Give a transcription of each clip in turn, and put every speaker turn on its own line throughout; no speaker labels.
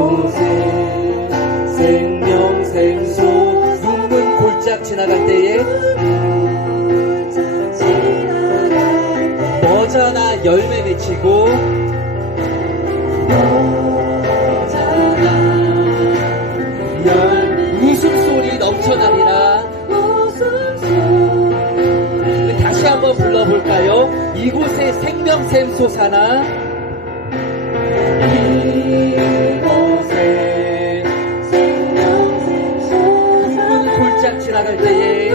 이곳에 생명생수 눈문 골짝 지나갈 때에 머자나 열매 맺히고 열 웃음소리 우리 다시 한번 불러볼까요? 이곳에 생명샘 솟아나 지나갈 때에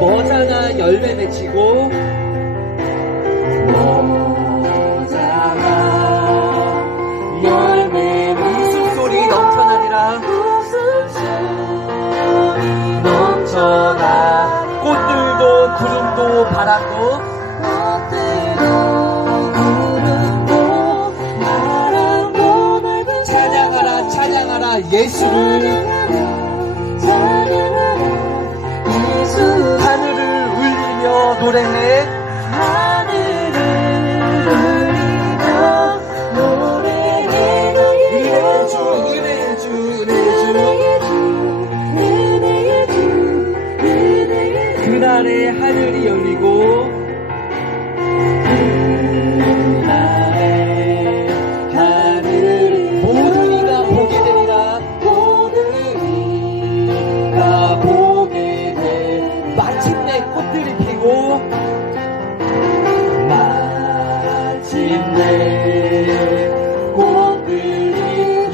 머자나 열매 맺히고. 머자나 열매 웃음소리 넘쳐나리라. 넘쳐나 꽃들도 구름도 바람도 찬양하라 예수를 하늘을 울리며 노래해 은혜의 주 은혜의 주 은혜의 주. 그날에 하늘이 열리고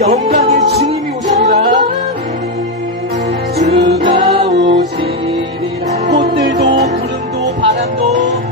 영광의 주님이 오시리라 주가 오시리라. 꽃들도 구름도 바람도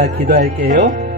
제가 기도할게요